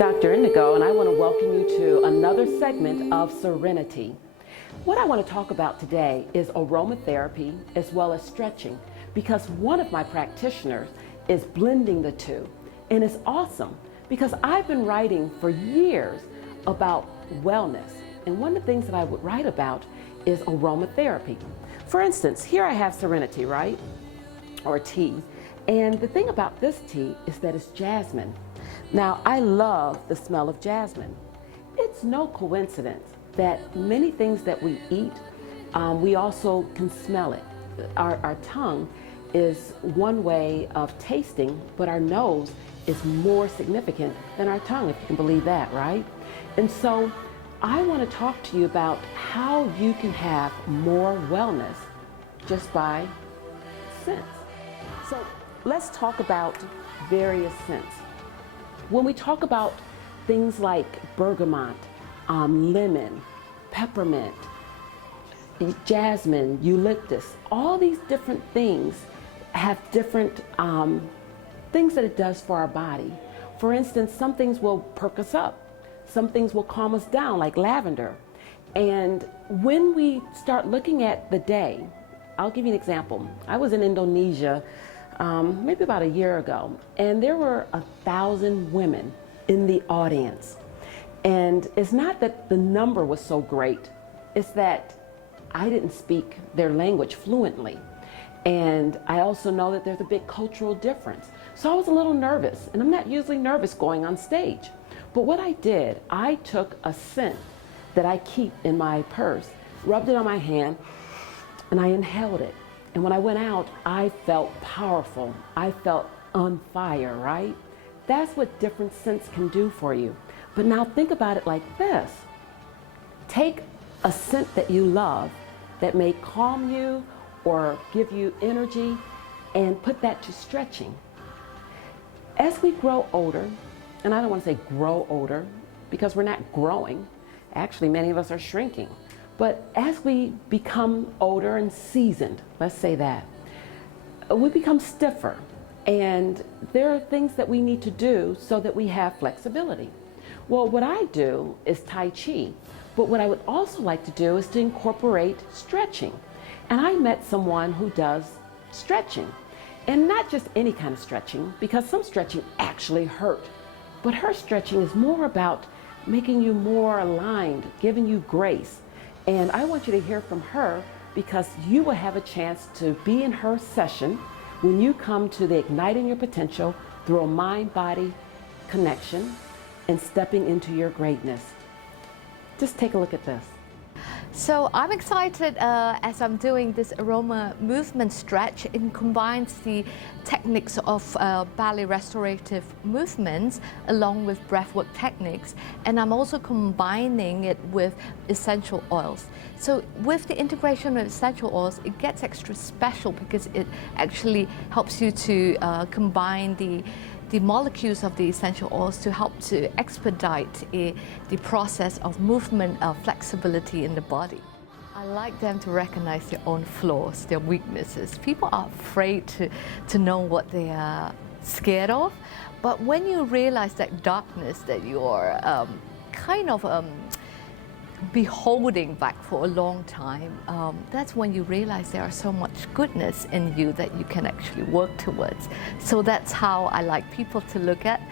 Dr. Indigo, and I want to welcome you to another segment of Serenity. What I want to talk about today is aromatherapy as well as stretching, because one of my practitioners is blending the two. And it's awesome because I've been writing for years about wellness. And one of the things that I would write about is aromatherapy. For instance, here I have Serenity, right? Or tea. And the thing about this tea is that it's jasmine. Now, I love the smell of jasmine. It's no coincidence that many things that we eat, we also can smell it. Our tongue is one way of tasting, but our nose is more significant than our tongue, if you can believe that, right? And so I want to talk to you about how you can have more wellness just by scents. So let's talk about various scents. When we talk about things like bergamot, lemon, peppermint, jasmine, eucalyptus, all these different things have different things that it does for our body. For instance, some things will perk us up. Some things will calm us down, like lavender. And when we start looking at the day, I'll give you an example. I was in Indonesia maybe about a year ago, and there were 1,000 women in the audience. And it's not that the number was so great, it's that I didn't speak their language fluently. And I also know that there's a big cultural difference. So I was a little nervous, and I'm not usually nervous going on stage. But what I did, I took a scent that I keep in my purse, rubbed it on my hand, and I inhaled it. And when I went out, I felt powerful. I felt on fire, right? That's what different scents can do for you. But now think about it like this. Take a scent that you love that may calm you or give you energy and put that to stretching. As we grow older, and I don't want to say grow older because we're not growing. Actually, many of us are shrinking. But as we become older and seasoned, let's say that, we become stiffer. And there are things that we need to do so that we have flexibility. Well, what I do is Tai Chi. But what I would also like to do is to incorporate stretching. And I met someone who does stretching. And not just any kind of stretching, because some stretching actually hurt. But her stretching is more about making you more aligned, giving you grace. And I want you to hear from her because you will have a chance to be in her session when you come to the Igniting Your Potential through a mind-body connection and stepping into your greatness. Just take a look at this. So I'm excited as I'm doing this aroma movement stretch. It combines the techniques of ballet restorative movements along with breathwork techniques, and I'm also combining it with essential oils. So with the integration of essential oils, it gets extra special because it actually helps you to combine the molecules of the essential oils to help to expedite the process of movement flexibility in the body. I like them to recognize their own flaws, their weaknesses. People are afraid to know what they are scared of, but when you realize that darkness that you're kind of beholding back for a long time, that's when you realize there are so much goodness in you that you can actually work towards. So that's how I like people to look at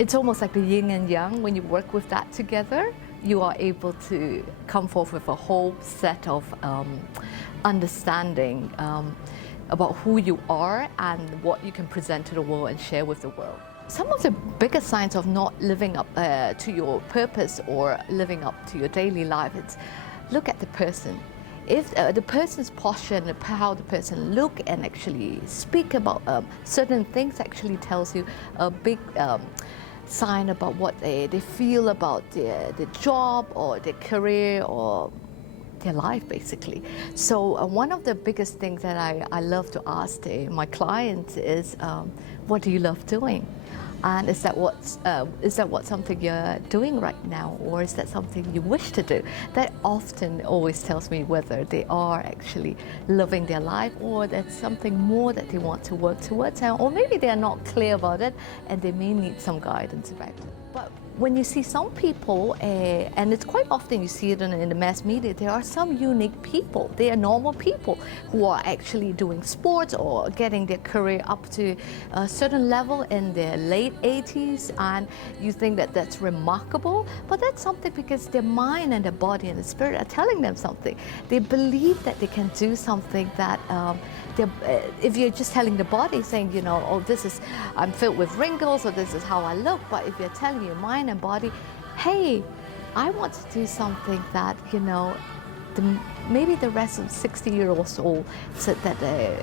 it's almost like the yin and yang. When you work with that together, you are able to come forth with a whole set of understanding about who you are and what you can present to the world and share with the world. Some of the biggest signs of not living up to your purpose or living up to your daily life, it's look at the person. If the person's posture and how the person look and actually speak about certain things actually tells you a big sign about what they feel about their job or their career or their life, basically. So one of the biggest things that I love to ask my clients is, what do you love doing? And is that what something you're doing right now, or is that something you wish to do? That often always tells me whether they are actually loving their life, or that's something more that they want to work towards, or maybe they are not clear about it and they may need some guidance about it. But when you see some people, and it's quite often you see it in the mass media, there are some unique people. They are normal people who are actually doing sports or getting their career up to a certain level in their late 80s, and you think that that's remarkable, but that's something because their mind and their body and the spirit are telling them something. They believe that they can do something that if you're just telling the body, saying, you know, oh, I'm filled with wrinkles, or this is how I look, but if you're telling your mind and body, hey, I want to do something that, you know, maybe the rest of 60-year-olds all said that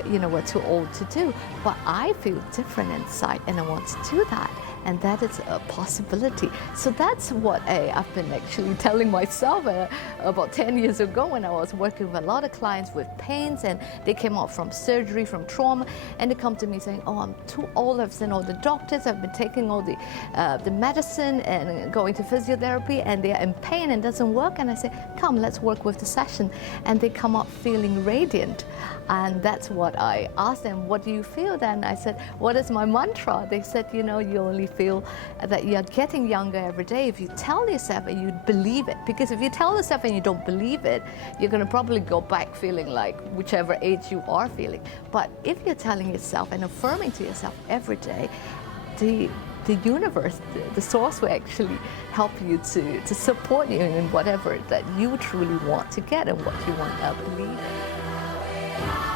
we're too old to do, but I feel different inside and I want to do that. And that is a possibility. So that's what I've been actually telling myself about 10 years ago, when I was working with a lot of clients with pains, and they came out from surgery, from trauma, and they come to me saying, oh, I'm too old, I've seen all the doctors, I've been taking all the medicine and going to physiotherapy, and they're in pain and it doesn't work. And I say, come, let's work with the session. And they come out feeling radiant. And that's what I asked them, what do you feel then? I said, what is my mantra? They said, you know, you only feel that you're getting younger every day if you tell yourself and you believe it. Because if you tell yourself and you don't believe it, you're going to probably go back feeling like whichever age you are feeling. But if you're telling yourself and affirming to yourself every day, the universe, the source will actually help you to support you in whatever that you truly want to get and what you want to believe in.